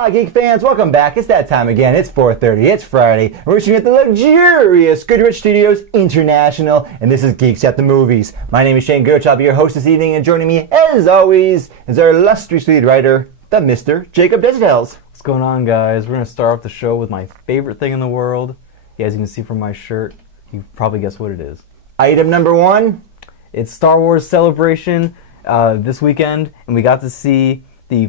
Hola, Geek fans. Welcome back. It's that time again. It's 4:30. It's Friday. We're shooting at the luxurious Goodrich Studios International, and this is Geeks at the Movies. My name is Shane Goodrich. I'll be your host this evening, and joining me, as always, is our illustrious lead writer, the Mr. Jacob Desertels. What's going on, guys? We're going to start off the show with my favorite thing in the world. As you can see from my shirt, you probably guess what it is. Item number one. It's Star Wars Celebration this weekend, and we got to see the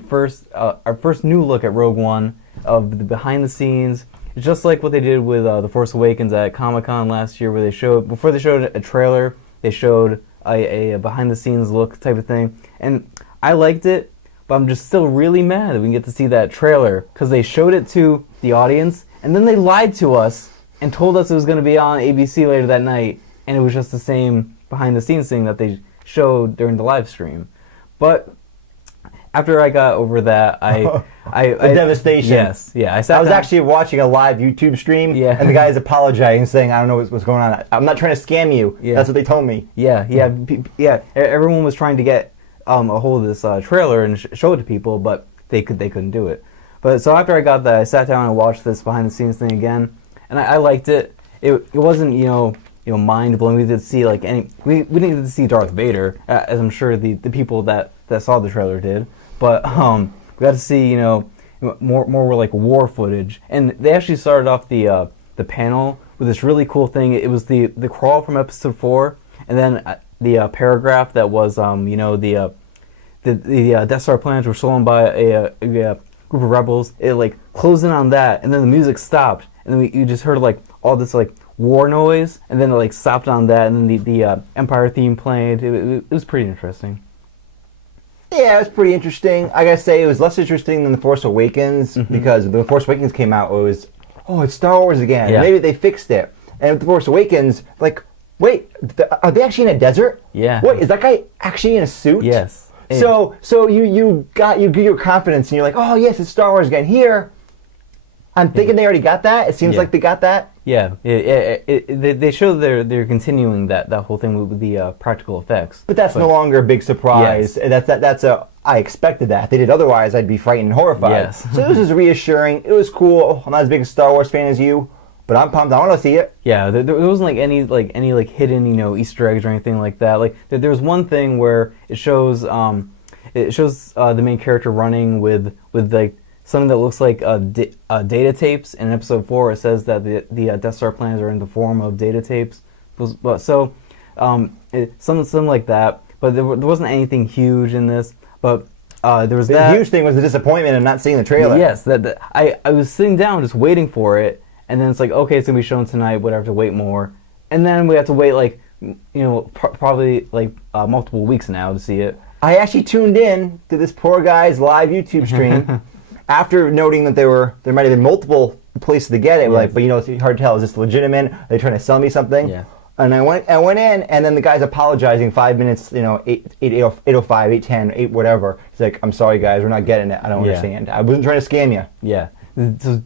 our first new look at Rogue One of the behind the scenes. It's just like what they did with The Force Awakens at Comic-Con last year, where before they showed a trailer, they showed a behind the scenes look type of thing. And I liked it, but I'm just still really mad that we can get to see that trailer, because they showed it to the audience, and then they lied to us and told us it was going to be on ABC later that night, and it was just the same behind the scenes thing that they showed during the live stream. But after I got over that, the devastation. Yes, yeah. I was actually watching a live YouTube stream, and the guy's apologizing, saying, "I don't know what's going on. I'm not trying to scam you." Yeah. That's what they told me. Yeah. Everyone was trying to get a hold of this trailer and show it to people, but they couldn't do it. But so after I got that, I sat down and watched this behind the scenes thing again, and I liked it. It wasn't mind blowing. We didn't see we didn't get to see Darth Vader, as I'm sure the people that saw the trailer did. But we got to see more like war footage, and they actually started off the panel with this really cool thing. It was the crawl from Episode 4, and then the paragraph that was the Death Star plans were stolen by a group of rebels. It closed in on that, and then the music stopped, and then you just heard all this war noise, and then it stopped on that, and then the Empire theme played. It was pretty interesting. Yeah, it was pretty interesting. I gotta say, it was less interesting than The Force Awakens, because when The Force Awakens came out, it was, it's Star Wars again. Yeah. Maybe they fixed it. And with The Force Awakens, wait, are they actually in a desert? Yeah. What, is that guy actually in a suit? Yes. So you get your confidence, and you're like, oh yes, it's Star Wars again. Here, I'm thinking they already got that. It seems like they got that. Yeah, they show they're continuing that whole thing with the practical effects. But that's no longer a big surprise. Yes. I expected that. If they did otherwise, I'd be frightened and horrified. Yes. So this was reassuring. It was cool. I'm not as big a Star Wars fan as you, but I'm pumped. I want to see it. Yeah, there wasn't any hidden Easter eggs or anything like that. There was one thing where it shows the main character running with something that looks like data tapes. In Episode 4, it says that the Death Star plans are in the form of data tapes. So something like that. But there wasn't anything huge in this. But there was the huge thing was the disappointment of not seeing the trailer. Yes, I was sitting down just waiting for it, and then it's okay, it's gonna be shown tonight. But I have to wait more, and then we have to wait probably multiple weeks now to see it. I actually tuned in to this poor guy's live YouTube stream. After noting that there might have been multiple places to get it, yes. But it's hard to tell. Is this legitimate? Are they trying to sell me something? Yeah. And I went in, and then the guy's apologizing 5 minutes, 8:05, 8:10, 8 whatever. He's like, I'm sorry guys, we're not getting it. I don't understand. I wasn't trying to scam you. Yeah.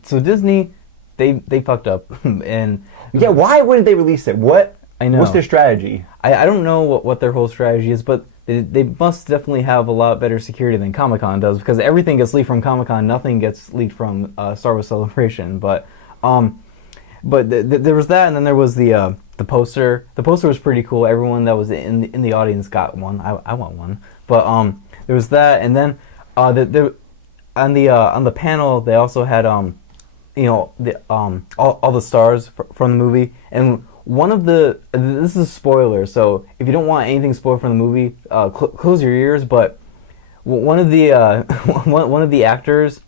So Disney, they fucked up. And yeah, why wouldn't they release it? What? I know. What's their strategy? I don't know what their whole strategy is, but they must definitely have a lot better security than Comic-Con does, because everything gets leaked from Comic-Con, nothing gets leaked from Star Wars Celebration. But there was that, and then there was the poster. The poster was pretty cool. Everyone that was in the audience got one. I want one. But there was that, and then on the panel they also had all the stars from the movie, and this is a spoiler, so if you don't want anything spoiled from the movie, close your ears. But one of the actors,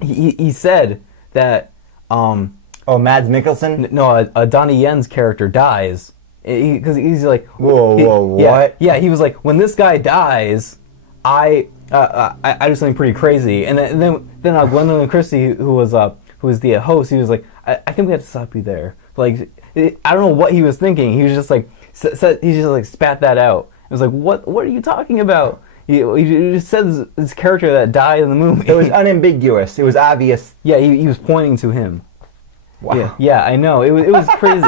he said that Mads Mikkelsen? No, Donnie Yen's character dies, because he's like, what? Yeah, he was like, when this guy dies, I do something pretty crazy, and then Gwendolyn Christie, who was the host, he was like, I think we have to stop you there. I don't know what he was thinking. He was just spat that out. It was like, what are you talking about? He just said this character that died in the movie. It was unambiguous. It was obvious. Yeah, he was pointing to him. Wow. Yeah, I know. It was crazy.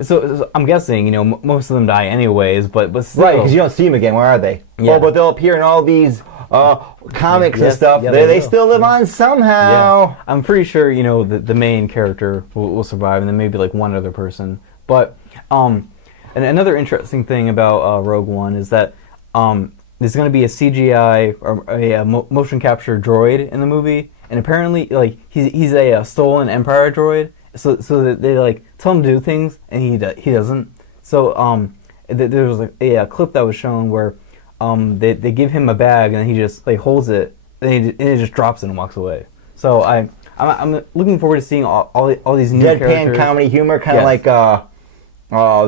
So I'm guessing, most of them die anyways, but still. Right, because you don't see them again. Where are they? Yeah. Well, but they'll appear in all these comics and Yes, stuff, yeah, they they still live on somehow. Yeah, I'm pretty sure the main character will survive, and then maybe like one other person. But and another interesting thing about Rogue One is that there's going to be a CGI or a motion capture droid in the movie, and apparently like he's a stolen Empire droid, so that they like tell him to do things and he doesn't. So there was a clip that was shown where they give him a bag and he just like holds it and he just drops it and walks away. So I'm looking forward to seeing all these new characters. Deadpan comedy humor, kind of like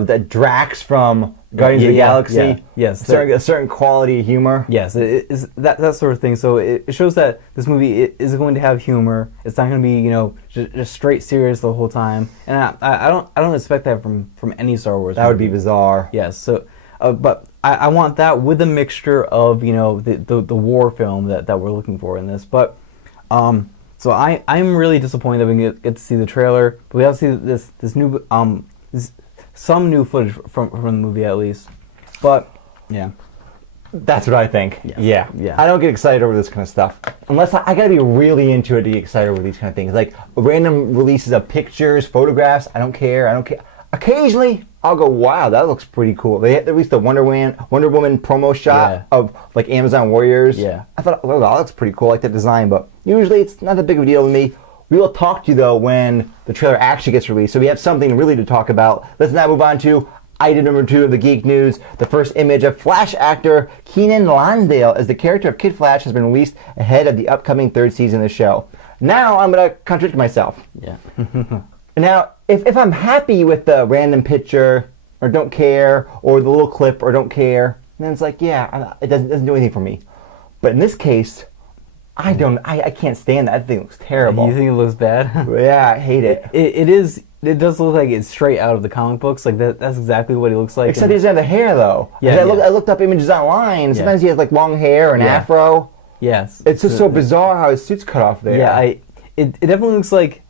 the Drax from Guardians of the Galaxy. Yeah. Yes, a certain quality of humor. Yes, it is that sort of thing. So it shows that this movie is going to have humor. It's not going to be just straight serious the whole time. And I don't expect that from any Star Wars. That would be bizarre. Yes. So, but I want that with a mixture of the war film that we're looking for in this. But so I'm really disappointed that we get to see the trailer. But we have to see this new some new footage from the movie at least. But yeah, that's what I think. Yes. Yeah. I don't get excited over this kind of stuff unless I got to be really into it to get excited over these kind of things. Like random releases of pictures, photographs. I don't care. Occasionally, I'll go, wow, that looks pretty cool. They released the Wonder Woman promo shot of like Amazon Warriors. Yeah. I thought, well, that looks pretty cool. I like that design, but usually it's not that big of a deal to me. We will talk to you, though, when the trailer actually gets released, so we have something really to talk about. Let's now move on to item number 2 of the Geek News. The first image of Flash actor Keenan Lonsdale as the character of Kid Flash has been released ahead of the upcoming 3rd season of the show. Now I'm going to contradict myself. Yeah. Now, if I'm happy with the random picture, or don't care, or the little clip, or don't care, then it's like, yeah, it doesn't do anything for me. But in this case, I can't stand that. That thing looks terrible. You think it looks bad? Yeah, I hate it. It does look like it's straight out of the comic books. Like that's exactly what he looks like. Except he doesn't have the hair though. Yeah, I looked up images online. Sometimes he has like long hair and afro. Yes. It's just so bizarre how his suit's cut off there. Yeah, it definitely looks like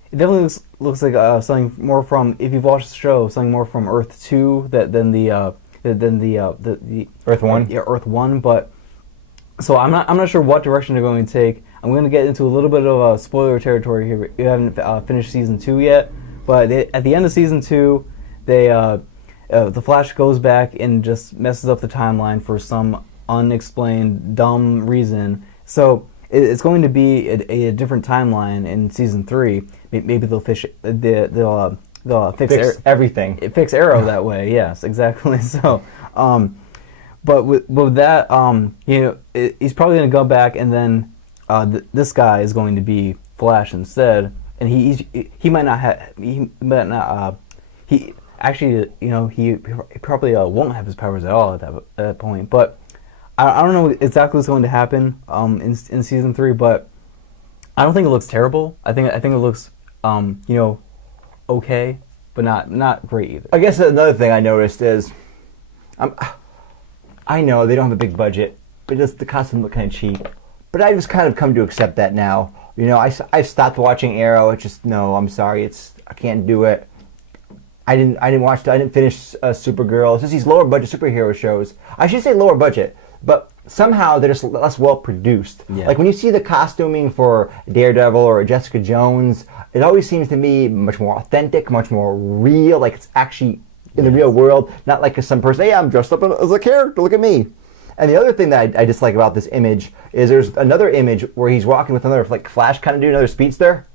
something more from, if you've watched the show, something more from Earth 2 than the Earth 1. Yeah, Earth 1. But so I'm not sure what direction they're going to take. I'm going to get into a little bit of spoiler territory here. We haven't finished season 2 yet, but at the end of season 2, the Flash goes back and just messes up the timeline for some unexplained dumb reason. So it's going to be a different timeline in season 3. Maybe they'll fix everything. Fix Arrow that way. Yes, exactly. So. But with that, he's probably going to go back, and then this guy is going to be Flash instead, and he might not he probably won't have his powers at all at that point. But I don't know exactly what's going to happen in season 3, but I don't think it looks terrible. I think it looks okay, but not great either. I guess another thing I noticed is, I know they don't have a big budget, but the costumes look kind of cheap. But I just kind of come to accept that now. I've stopped watching Arrow. It's just, no, I'm sorry, I can't do it. I didn't finish Supergirl. It's just these lower budget superhero shows. I should say lower budget, but somehow they're just less well produced. Yeah. Like when you see the costuming for Daredevil or Jessica Jones, it always seems to me much more authentic, much more real, like it's actually in the real world, not like some person, hey, I'm dressed up as a character, look at me. And the other thing that I dislike about this image is there's another image where he's walking with another like Flash kind of dude, another speedster.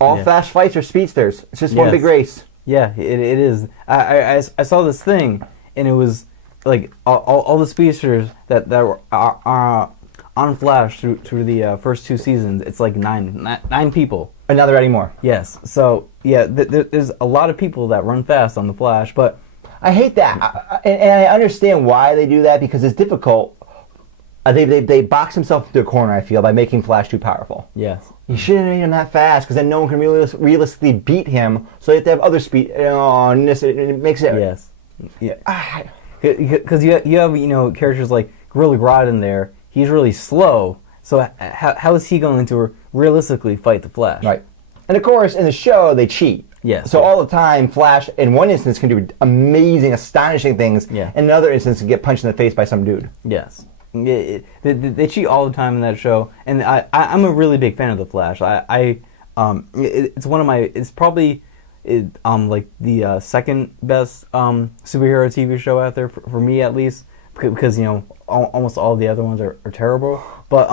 All Flash fights are speedsters. It's just one big race. Yeah, it is. I saw this thing, and it was like all the speedsters that were on Flash through the first 2 seasons. It's like nine people. And now they're adding more. Yes. So yeah, there's a lot of people that run fast on the Flash, but I hate that, and I understand why they do that because it's difficult. They box himself into a corner, I feel, by making Flash too powerful. Yes. You shouldn't have made him that fast because then no one can realistically beat him. So they have to have other speed. It makes it. Yes. Yeah. Because you have characters like Gorilla Grodd in there. He's really slow. So how is he going to realistically fight the Flash? Right. And of course, in the show, they cheat. Yes. So all the time, Flash, in one instance, can do amazing, astonishing things. Yeah. In another instance, can get punched in the face by some dude. Yes. They cheat all the time in that show, and I'm a really big fan of the Flash. It's one of my, it's probably like the second best superhero TV show out there for me, at least, because almost all the other ones are terrible. But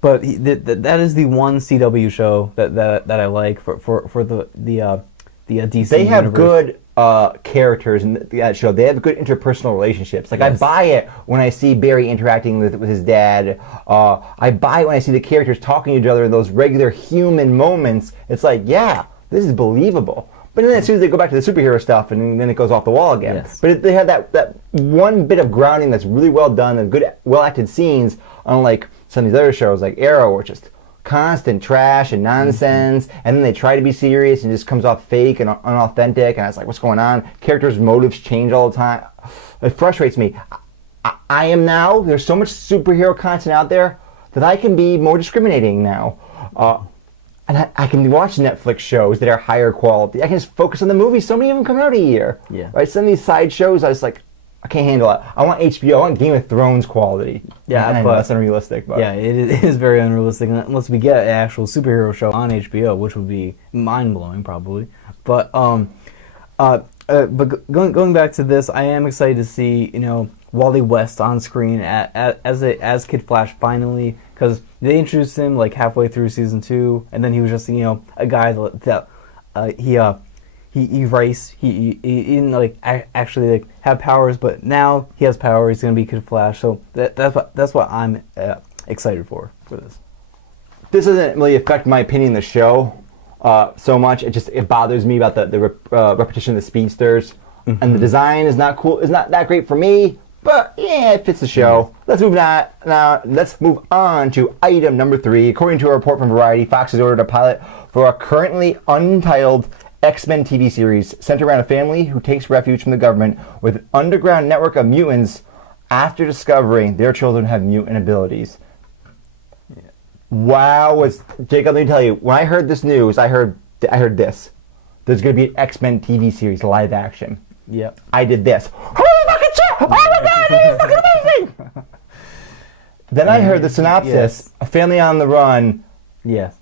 that is the one CW show that I like for the DC. They have universe. good characters in that show. They have good interpersonal relationships. Like, yes. I buy it when I see Barry interacting with his dad. I buy it when I see the characters talking to each other in those regular human moments. It's like, yeah, this is believable. But then as soon as they go back to the superhero stuff, and then it goes off the wall again. Yes. But they have that one bit of grounding that's really well done, and good, well-acted scenes, unlike some of these other shows like Arrow, where it's just constant trash and nonsense, and then they try to be serious and it just comes off fake and unauthentic, and it's like, what's going on? Characters' motives change all the time. It frustrates me. I am now, there's so much superhero content out there that I can be more discriminating now. And I can watch Netflix shows that are higher quality. I can just focus on the movies. So many of them come out a year. Yeah. Right? Some of these side shows, I was like, I can't handle it. I want HBO. I want Game of Thrones quality. Yeah, but that's unrealistic. But yeah, it is very unrealistic unless we get an actual superhero show on HBO, which would be mind blowing probably. But going back to this, I am excited to see Wally West on screen as Kid Flash finally, because they introduced him like halfway through season 2, and then he was just a guy that he writes. He didn't actually have powers, but now he has power. He's gonna be Kid Flash. So that's what I'm excited for this. This doesn't really affect my opinion of the show so much. It bothers me about the repetition of the speedsters, and the design is not cool. It's not that great for me, but yeah, it fits the show. Let's move on. Now let's move on to item number 3. According to a report from Variety, Fox has ordered a pilot for a currently untitled X-Men TV series centered around a family who takes refuge from the government with an underground network of mutants after discovering their children have mutant abilities. Yeah. Wow, Jacob, let me tell you, when I heard this news, I heard this. There's going to be an X-Men TV series, live action. Yep. I did this. Holy fucking shit! Oh my god, this is fucking amazing! Then I heard the synopsis, yes. A family on the run. Yes.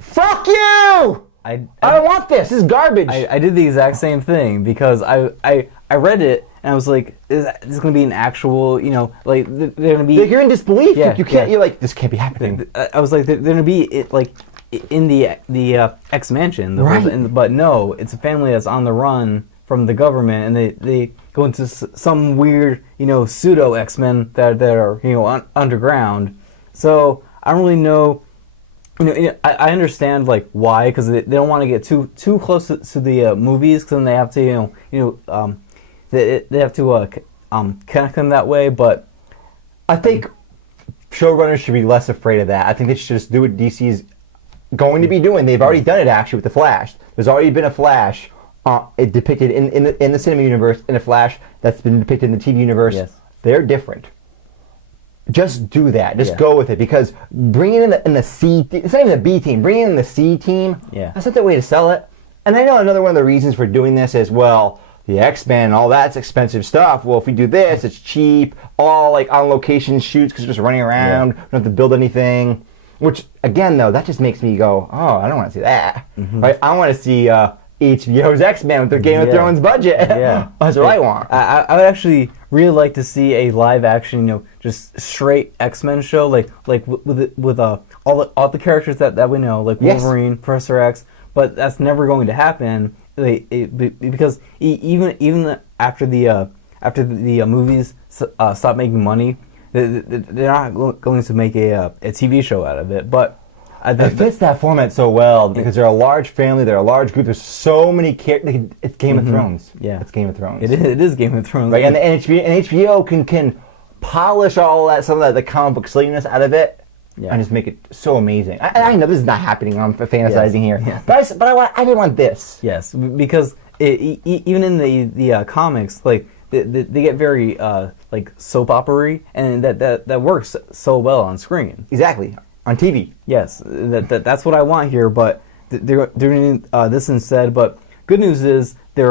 Fuck you! I don't want this. This is garbage. I did the exact same thing because I read it and I was like, is this going to be an actual, they're going to be... You're in disbelief. Yeah, You're like, this can't be happening. I was like, they're going to be in the X-Mansion. Right. But no, it's a family that's on the run from the government, and they go into some weird, pseudo X-Men that are, underground. So I don't really know... I understand why, because they don't want to get too close to the movies, because then they have to they have to connect them that way. But I think showrunners should be less afraid of that. I think they should just do what DC's going to be doing. They've already done it actually with the Flash. There's already been a Flash depicted in the cinema universe, and a Flash that's been depicted in the TV universe. Yes. They're different. Just do that. Just go with it, because bringing in the C, it's not even the B team. Bringing in the C team, that's not the way to sell it. And I know another one of the reasons for doing this is, well, the X-Men, all that's expensive stuff. Well, if we do this, it's cheap. All on location shoots because we're just running around. We don't have to build anything. Which again, though, that just makes me go, oh, I don't want to see that. Right? I want to see HBO's X-Men with their Game of Thrones budget. Yeah, that's what I want. I would actually really like to see a live action, just straight X-Men show, with all the characters that we know, like Wolverine, Professor X. But that's never going to happen, because even after the movies stop making money, they're not going to make a TV show out of it. But it fits that format so well, because they're a large family, they're a large group. There's so many characters. It's Game of Thrones. Yeah, it's Game of Thrones. It is Game of Thrones. Right, and HBO can polish all that, some of the comic book silliness out of it, and just make it so amazing. I know this is not happening. I'm fantasizing here, but I didn't want this. Yes, because even in the comics, they get very soap opera-y, and that works so well on screen. Exactly. On TV. Yes, that's what I want here, but they're doing this instead. But good news is they're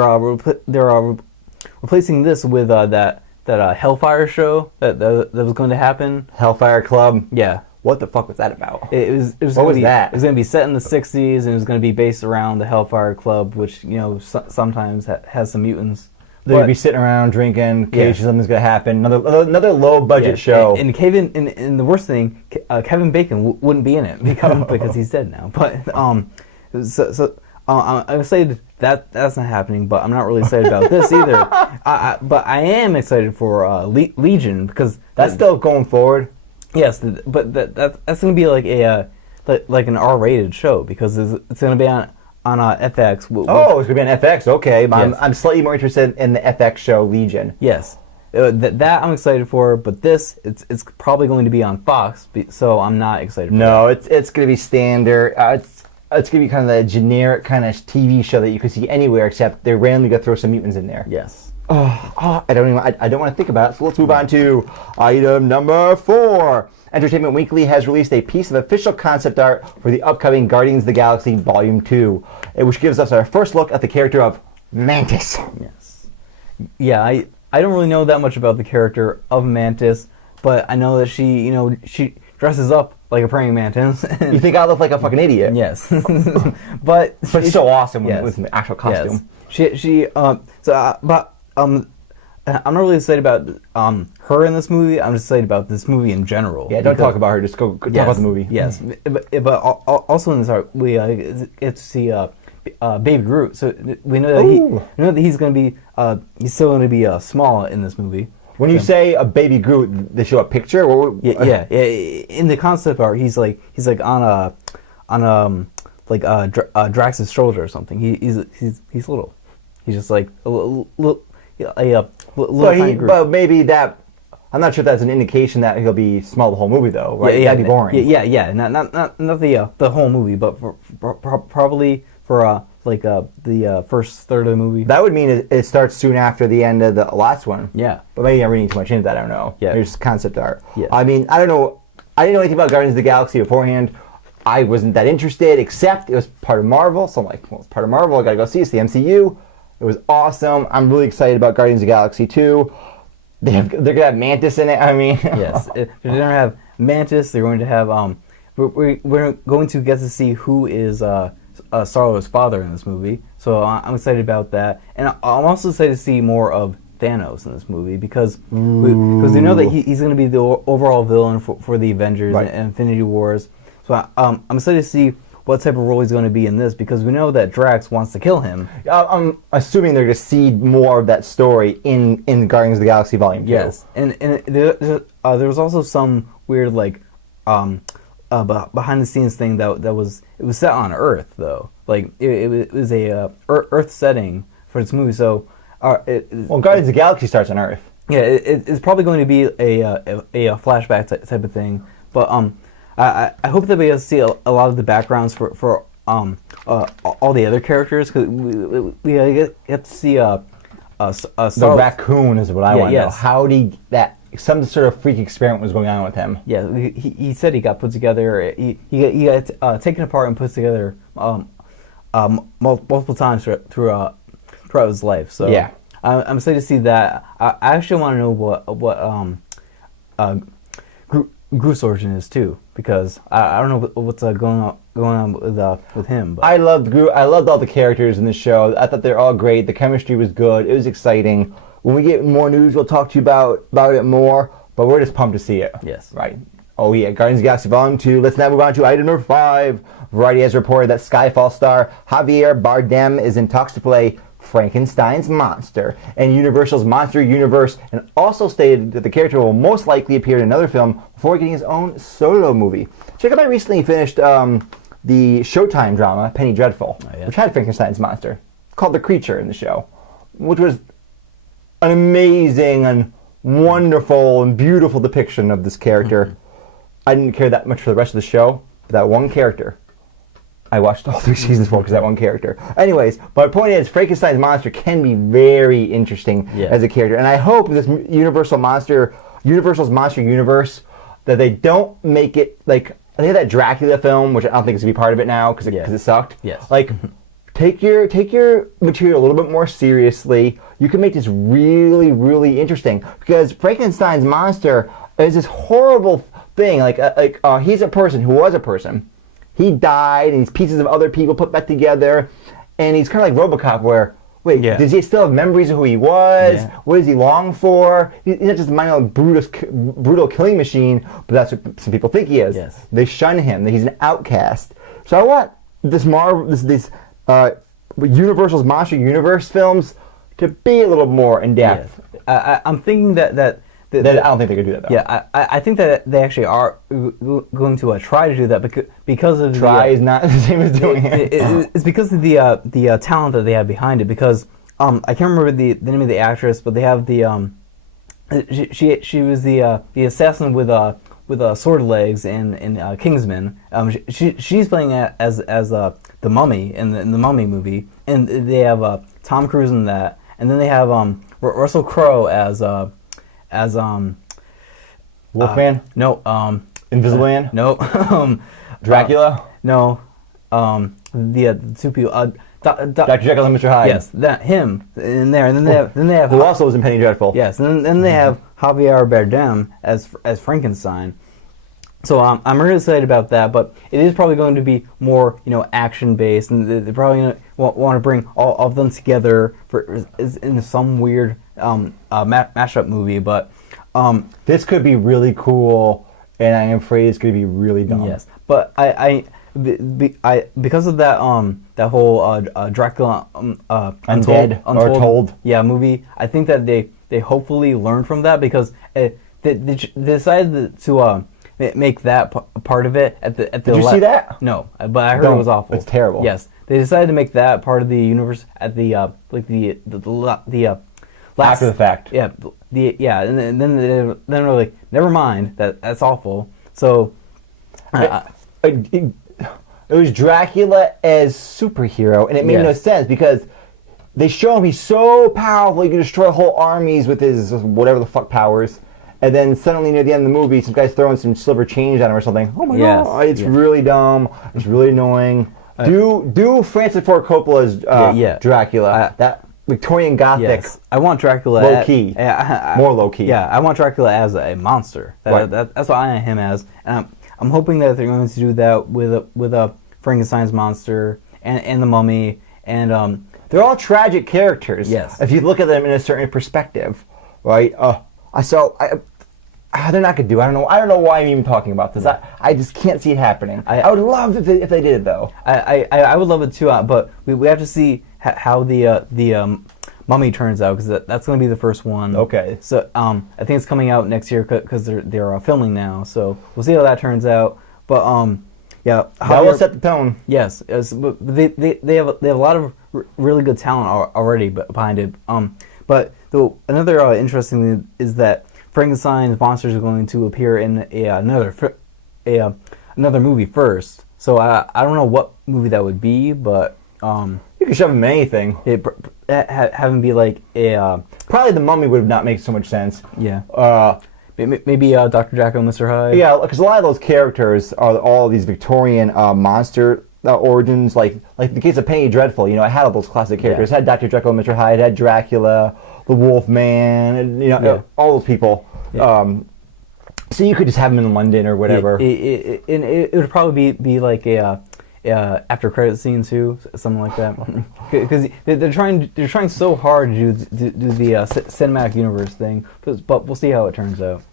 replacing this with that Hellfire show that was going to happen. Hellfire Club. Yeah. What the fuck was that about? It was What was be, that? It was going to be set in the 60s, and it was going to be based around the Hellfire Club, which, you know, sometimes has some mutants. They'd be sitting around drinking, occasionally something's going to happen. Another low-budget show. And the worst thing, Kevin Bacon wouldn't be in it because he's dead now. But I'm excited that's not happening, but I'm not really excited about this either. But I am excited for Legion, because... That's still going forward? Yes, but that's going to be like like an R-rated show, because it's going to be on FX. It's going to be on FX. Okay, yes. I'm slightly more interested in the FX show Legion. Yes, that I'm excited for. But this, it's probably going to be on Fox, so I'm not excited. No, it's going to be standard. It's going to be kind of the generic kind of TV show that you could see anywhere, except they're randomly going to throw some mutants in there. Yes. I don't want to think about it. So let's move on to item number 4. Entertainment Weekly has released a piece of official concept art for the upcoming Guardians of the Galaxy Volume 2, which gives us our first look at the character of Mantis. Yes. Yeah, I don't really know that much about the character of Mantis, but I know that she dresses up like a praying mantis. You think I look like a fucking idiot? Yes. but it's so awesome with the actual costume. Yes. I'm not really excited about her in this movie. I'm just excited about this movie in general. Yeah, don't talk about her. Just go talk about the movie. Yes, but also in this art, we get to see Baby Groot. So we know that he's going to be he's still going to be small in this movie. When you say a Baby Groot, they show a picture. Yeah. In the concept art, he's like on Drax's shoulder or something. He's little. He's just like a little tiny Groot. But maybe that, I'm not sure if that's an indication that he'll be small the whole movie, though, right? Yeah, that'd be boring. Yeah. Not the whole movie, but probably for the first third of the movie. That would mean it starts soon after the end of the last one. Yeah. But maybe I'm reading too much into that. I don't know. Yeah. There's concept art. Yeah. I mean, I don't know. I didn't know anything about Guardians of the Galaxy beforehand. I wasn't that interested, except it was part of Marvel. So I'm like, well, it's part of Marvel. I gotta go see it. It's the MCU. It was awesome. I'm really excited about Guardians of the Galaxy 2. They're gonna have Mantis in it. I mean, yes, they're gonna have Mantis. They're going to have we're going to get to see who is Star-Lord's father in this movie. So I'm excited about that, and I'm also excited to see more of Thanos in this movie, because we know that he's going to be the overall villain for the Avengers and Infinity Wars. So I'm excited to see what type of role he's going to be in this, because we know that Drax wants to kill him. I'm assuming they're going to seed more of that story in Guardians of the Galaxy Volume 2. Yes, and there was also some weird behind the scenes thing that was set on Earth, though. Like it was a Earth setting for this movie. So Guardians of the Galaxy starts on Earth. Yeah, it's probably going to be a flashback type of thing. But I hope that we get to see a lot of the backgrounds for all the other characters, because we get to see the raccoon is what I want to know. How did that? Some sort of freak experiment was going on with him. Yeah, he said he got put together. He got taken apart and put together multiple times throughout his life. So yeah, I'm excited to see that. I actually want to know what Groot's origin is too, because I don't know what's going on with him. But. I loved Groot. I loved all the characters in the show. I thought they're all great. The chemistry was good. It was exciting. When we get more news, we'll talk to you about it more. But we're just pumped to see it. Yes. Right. Oh yeah, Guardians of the Galaxy Volume 2. Let's now move on to item number 5. Variety has reported that Skyfall star Javier Bardem is in talks to play Frankenstein's monster in Universal's Monster Universe, and also stated that the character will most likely appear in another film before getting his own solo movie. Check out, I recently finished the Showtime drama Penny Dreadful, which had Frankenstein's monster, called The Creature in the show, which was an amazing and wonderful and beautiful depiction of this character. Mm-hmm. I didn't care that much for the rest of the show, but that one character, I watched all 3 seasons for because that one character. Anyways, my point is, Frankenstein's monster can be very interesting as a character, and I hope this Universal's Monster Universe that they don't make it like, I think that Dracula film, which I don't think is gonna be part of it now because it sucked. Yes. Like, take your material a little bit more seriously. you can make this really, really interesting, because Frankenstein's monster is this horrible thing. He's a person who was a person. He died, and these pieces of other people put back together, and he's kind of like RoboCop, where, wait, does he still have memories of who he was? Yeah. What does he long for? He's not just a mindless, brutal killing machine, but that's what some people think he is. Yes. They shun him, that he's an outcast. So I want these Universal's Monster Universe films to be a little more in depth. Yes. I'm thinking that I don't think they could do that, though. Yeah, I think that they actually are going to try to do that because of try is not the same as doing it. It's because of the talent that they have behind it. Because I can't remember the name of the actress, but they have the she was the assassin with sword legs in Kingsman. She's playing as the mummy in the Mummy movie, and they have Tom Cruise in that, and then they have Russell Crowe as Wolfman? No. Invisible Man? No. Dracula? No. The two people. Dr. Jekyll and Mr. Hyde. Yes, him in there, and then they have who also was in Penny Dreadful. Yes, and then they have Javier Bardem as Frankenstein. So I'm really excited about that, but it is probably going to be more, action based, and they're probably going to want to bring all of them together in some weird mashup movie. But this could be really cool, and I am afraid it's going to be really dumb. Yes, but I because of that whole Dracula Undead or Told movie, I think that they hopefully learned from that, because they decided to make that part of it at the. Did you see that? No, but I heard it was awful. It's terrible. Yes, they decided to make that part of the universe at the last, after the fact. Yeah, and then they're like, never mind, that's awful. So it was Dracula as superhero, and it made no sense, because they show him he's so powerful he can destroy whole armies with his whatever the fuck powers. And then suddenly near the end of the movie, some guy's throwing some silver change at him or something. Oh my god! It's really dumb. It's really annoying. Do Francis Ford Coppola's Dracula? That Victorian Gothic. Yes. I want Dracula low key. More low key. Yeah, I want Dracula as a monster. That's what I am him as. And I'm hoping that they're going to do that with a Frankenstein's monster and the Mummy, and they're all tragic characters. Yes. If you look at them in a certain perspective, right? They're not gonna do. I don't know why I'm even talking about this. I just can't see it happening. I would love if they did it, though. I would love it too, but we have to see how the Mummy turns out, because that's going to be the first one. Okay. So I think it's coming out next year, because they're filming now. So we'll see how that turns out. But that will set the tone. Yes, but they have a lot of really good talent already behind it. But another interesting thing is that Frankenstein's monsters are going to appear in another movie first. So I don't know what movie that would be, but you can shove him in anything. Have him be like a probably the Mummy would not make so much sense. Yeah. Maybe Dr. Jekyll and Mr. Hyde. Yeah, because a lot of those characters are all these Victorian monster origins, like the case of Penny Dreadful. I had all those classic characters. I had Dr. Jekyll and Mr. Hyde. I had Dracula, the Wolfman, and all those people. Yeah. So you could just have them in London or whatever. It would probably be like a after credit scene too, something like that. Because they're trying so hard to do the cinematic universe thing, but we'll see how it turns out.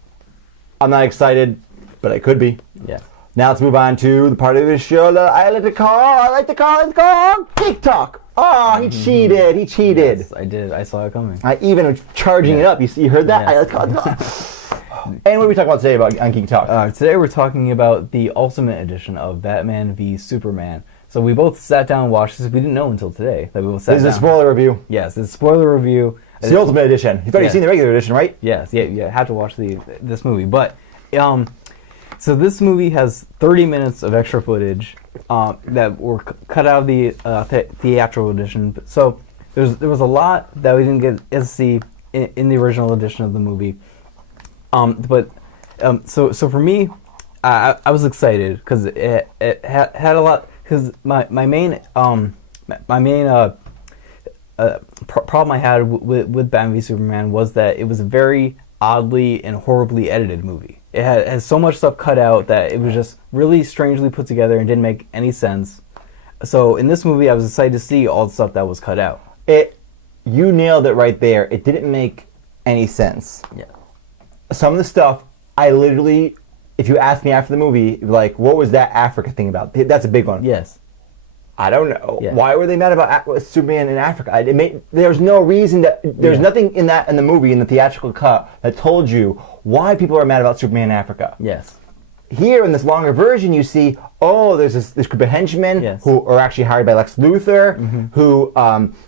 I'm not excited, but I could be. Yeah. Now let's move on to the part of the show that I like to call Geek Talk. Oh, he cheated. He cheated. Yes, I did. I saw it coming. I even was charging it up. You heard that? Yes. And what are we talking about today on Geek Talk? Today we're talking about the Ultimate Edition of Batman v Superman. So we both sat down and watched this. We didn't know until today that we both sat down. This is a spoiler review. Yes, it's a spoiler review. It's the Ultimate Edition. You've already seen the regular edition, right? Yes. Yeah. Have to watch this movie. But so this movie has 30 minutes of extra footage that were cut out of the theatrical edition. So there was a lot that we didn't get to see in the original edition of the movie. So for me, I was excited because it had a lot. Because my main problem I had with Batman v Superman was that it was a very oddly and horribly edited movie. It has so much stuff cut out that it was just really strangely put together and didn't make any sense. So in this movie, I was excited to see all the stuff that was cut out. You nailed it right there. It didn't make any sense. Yeah. Some of the stuff, I literally, if you asked me after the movie, like, what was that Africa thing about? That's a big one. Yes. I don't know. Yeah. Why were they mad about Superman in Africa? There's no reason there's nothing in the movie, in the theatrical cut, that told you why people are mad about Superman in Africa. Yes. Here in this longer version, you see, there's this group of henchmen who are actually hired by Lex Luthor, who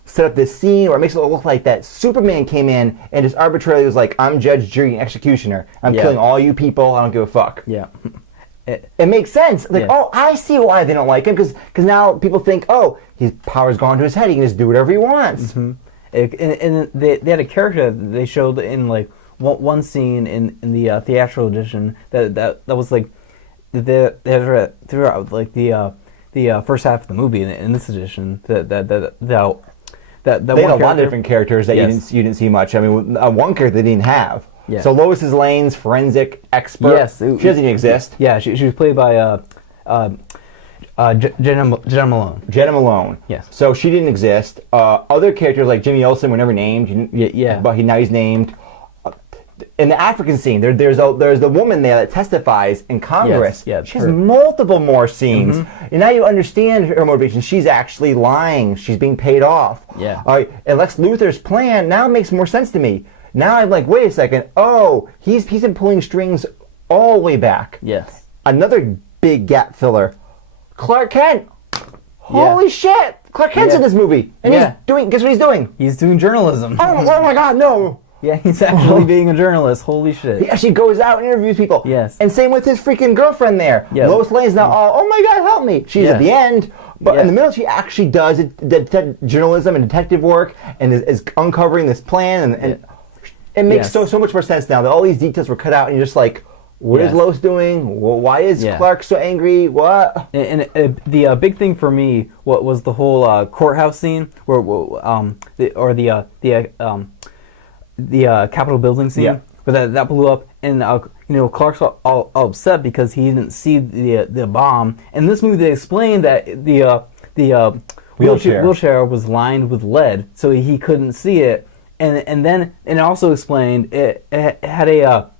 set up this scene where it makes it look like that Superman came in and just arbitrarily was like, I'm judge, jury, and executioner. I'm killing all you people. I don't give a fuck. Yeah. It makes sense. Like, I see why they don't like him, because now people think, his power's gone to his head. He can just do whatever he wants. Mm-hmm. And they had a character that they showed in like one scene in the theatrical edition that was like throughout like the first half of the movie in this edition that they had a lot of different characters that you didn't see much. I mean, one character they didn't have. Yeah. So Lois is Lane's forensic expert. Yes, she doesn't even exist. Yeah, she was played by Jenna Malone. Jenna Malone. Yes. So she didn't exist. Other characters like Jimmy Olsen were never named. But now he's named. In the African scene, there's the woman there that testifies in Congress. Yes, she has multiple more scenes. And now you understand her motivation. She's actually lying. She's being paid off. Yeah. And Lex Luthor's plan now makes more sense to me. Now I'm like, wait a second. He's been pulling strings all the way back. Yes. Another big gap filler. Clark Kent. Holy shit. Clark Kent's in this movie. And he's doing, guess what he's doing? He's doing journalism. Oh my God, no. Yeah, he's actually being a journalist. Holy shit. He actually goes out and interviews people. Yes. And same with his freaking girlfriend there. Yeah. Lois Lane's now all, oh my God, help me. She's at the end. But in the middle, she actually does journalism and detective work and is uncovering this plan. And it makes so much more sense now that all these details were cut out and you're just like, what is Lois doing? Why is Clark so angry? What? And the big thing for me was the whole courthouse scene, where the Capitol building scene, where that blew up, and Clark's all upset because he didn't see the bomb. And in this movie, they explained that the wheelchair was lined with lead, so he couldn't see it. And then it also explained it had a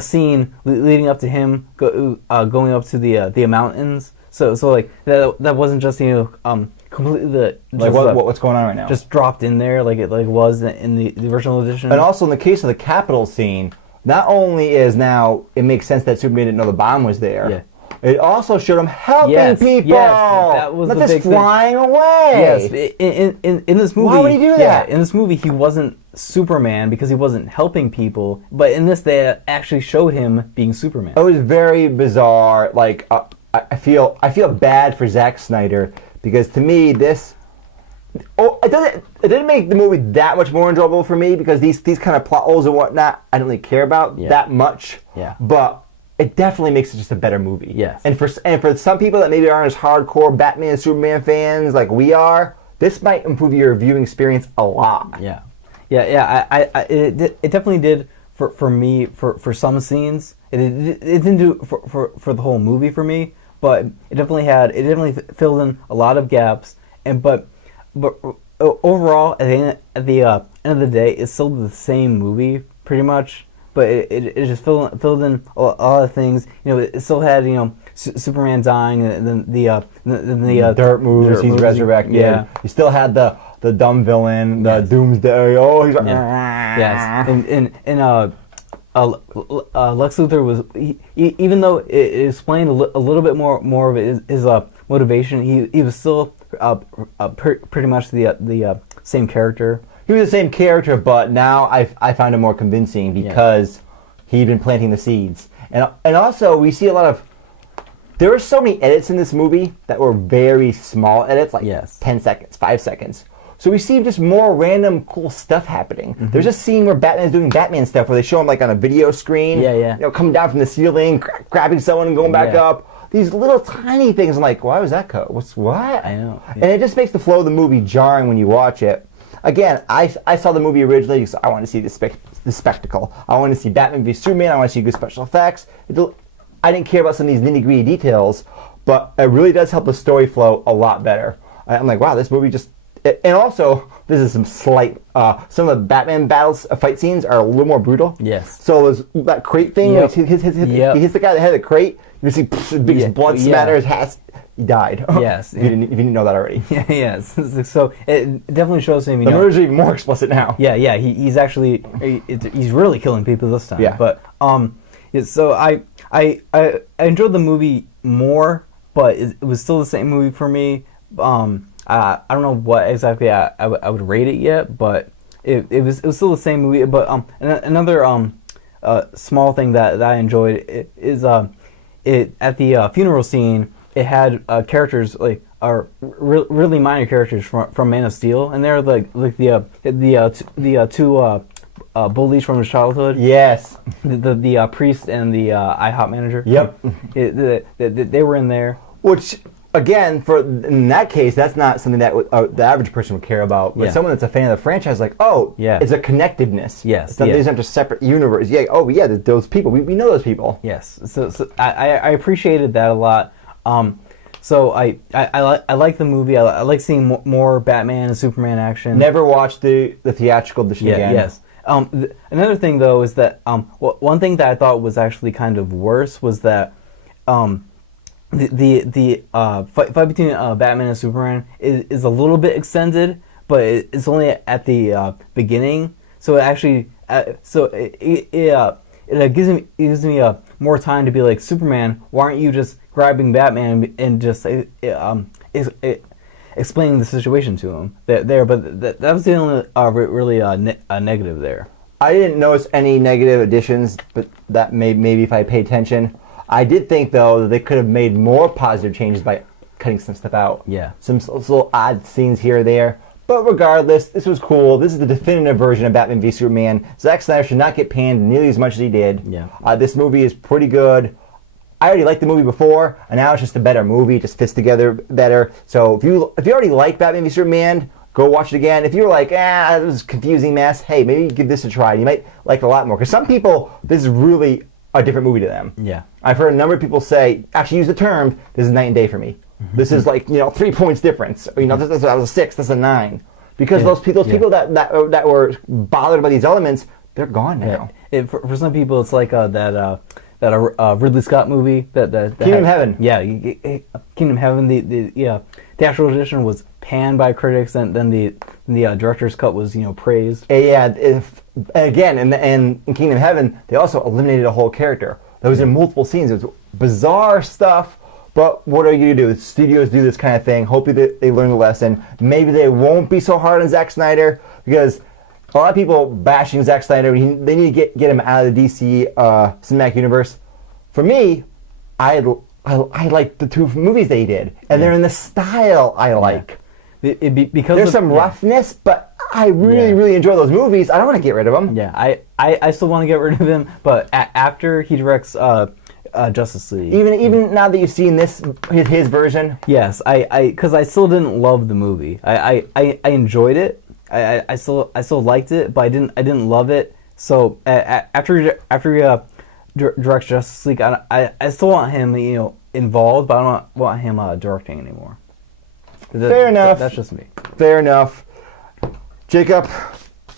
scene leading up to him going up to the mountains. So like that wasn't just completely what's going on right now, just dropped in there like it was in the original edition. And also in the case of the Capitol scene, not only is now it makes sense that Superman didn't know the bomb was there. Yeah. It also showed him helping people. Yes, that was not the just big flying away. Yes, in this movie. Why would he do that? In this movie, he wasn't Superman because he wasn't helping people. But in this, they actually showed him being Superman. It was very bizarre. Like I feel bad for Zack Snyder because to me this. It didn't make the movie that much more enjoyable for me because these kind of plot holes and whatnot I don't really care about that much. Yeah. But it definitely makes it just a better movie. Yes. And for some people that maybe aren't as hardcore Batman and Superman fans like we are, this might improve your viewing experience a lot. Yeah. It definitely did for me for some scenes. It didn't do it for the whole movie for me, but it definitely filled in a lot of gaps. But overall, at the end of the day, it's still the same movie pretty much. But it just filled in a lot of things. It still had Superman dying, and then the dirt moves. He's resurrected. Yeah. You still had the dumb villain, the Doomsday. Oh, he's like, yes. And Lex Luthor was even though it explained a little bit more of his motivation, he was still pretty much the same character. He was the same character, but now I found him more convincing because he'd been planting the seeds. And also, we see a lot of... There were so many edits in this movie that were very small edits, like 10 seconds, 5 seconds. So we see just more random cool stuff happening. Mm-hmm. There's a scene where Batman's doing Batman stuff, where they show him like on a video screen, coming down from the ceiling, grabbing someone and going back up. These little tiny things, I'm like, why was that cut? What? I know. And it just makes the flow of the movie jarring when you watch it. again, I saw the movie originally because I wanted to see the spectacle. I wanted to see Batman v Superman. I want to see good special effects. I didn't care about some of these nitty-gritty details, but it really does help the story flow a lot better. I'm like, wow, this movie just... And also, this is some slight... some of the Batman battles, fight scenes are a little more brutal. Yes. So there's that crate thing, Yep. he hits the guy that had the crate, you see the biggest blood smatter, his hat, he died. Yes. if you didn't know that already. Yeah, yes. So it definitely shows him, The murders are even more explicit now. Yeah, he's actually... He's really killing people this time. Yeah. But, so I enjoyed the movie more, but it was still the same movie for me. I don't know what exactly I would rate it yet, but it was still the same movie. But another small thing that I enjoyed is it at the funeral scene. It had characters like really minor characters from Man of Steel, and they're like the two bullies from his childhood. Yes. The priest and the IHOP manager. Yep. They were in there. Which, again, in that case, that's not something that the average person would care about. But someone that's a fan of the franchise, like, it's a connectedness. Yes. These aren't just separate universes. Yeah. Oh, yeah. Those people. We know those people. Yes. So I appreciated that a lot. So I like the movie. I like seeing more Batman and Superman action. Never watched the theatrical edition again. Yes. Another thing though is that one thing that I thought was actually kind of worse was that the fight between Batman and Superman is a little bit extended, but it's only at the beginning. So it actually it gives me more time to be like, Superman, why aren't you just grabbing Batman and just explaining the situation to him but that was the only really negative there. I didn't notice any negative additions, but that maybe if I pay attention. I did think, though, that they could have made more positive changes by cutting some stuff out. Yeah. Some little odd scenes here or there. But regardless, this was cool. This is the definitive version of Batman v Superman. Zack Snyder should not get panned nearly as much as he did. Yeah. This movie is pretty good. I already liked the movie before, and now it's just a better movie. It just fits together better. So if you already like Batman v Superman, go watch it again. If you're like, this was a confusing mess, hey, maybe give this a try. You might like it a lot more. Because some people, this is really a different movie to them. Yeah. I've heard a number of people say, actually use the term, this is night and day for me. This is like, 3 points difference. This was a 6, this is a 9. Because those people that were bothered by these elements, they're gone now. Yeah. For some people, it's like that Ridley Scott movie that Kingdom Heaven. Yeah, Kingdom Heaven. The actual edition was panned by critics, and then the director's cut was praised. Yeah. Again, in Kingdom Heaven, they also eliminated a whole character that was in multiple scenes. It was bizarre stuff. But what are you going to do? Studios do this kind of thing. Hopefully they learn the lesson. Maybe they won't be so hard on Zack Snyder, because a lot of people bashing Zack Snyder, they need to get him out of the DC cinematic universe. For me, I like the 2 movies they did, and they're in the style I like. Because there's some roughness, but I really enjoy those movies. I don't want to get rid of them. Yeah, I still want to get rid of him, but after he directs Justice League. Even now that you've seen his version. Yes, because I still didn't love the movie. I enjoyed it. I still liked it, but I didn't love it. So after he directs Justice League, I still want him involved, but I don't want him directing anymore. Fair enough. That's just me. Fair enough. Jacob,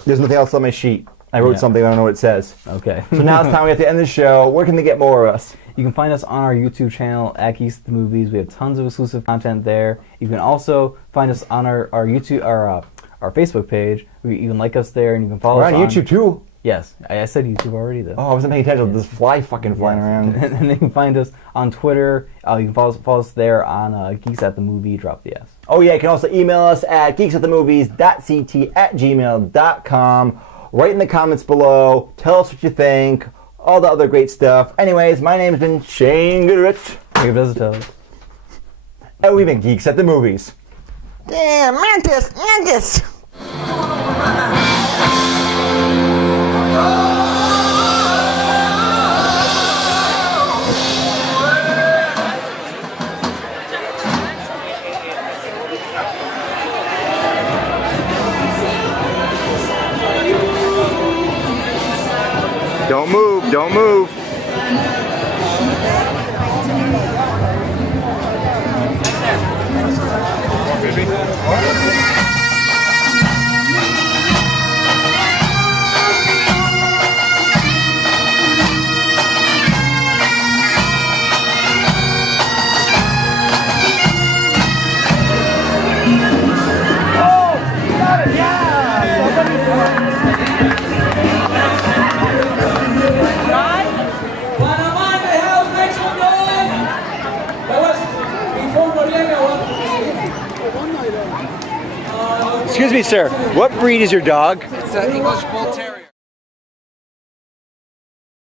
there's nothing else on my sheet. I wrote something, I don't know what it says. Okay. So now it's time we have to end the show. Where can they get more of us? You can find us on our YouTube channel at Geeks at the Movies. We have tons of exclusive content there. You can also find us on our YouTube, our Facebook page. You can like us there, and you can follow us on YouTube too. Yes, I said YouTube already though. Oh, I wasn't paying attention to this fly fucking flying around. And then you can find us on Twitter. You can follow us there on Geeks at the Movie. Drop the S. Oh yeah, you can also email us at geeksatthemovies.ct@gmail.com. Write in the comments below. Tell us what you think. All the other great stuff. Anyways, my name's been Shane Goodrich. And we've been Geeks at the Movies. Damn, Mantis! Don't move, don't move. Excuse me, sir. What breed is your dog? It's an English Bull Terrier.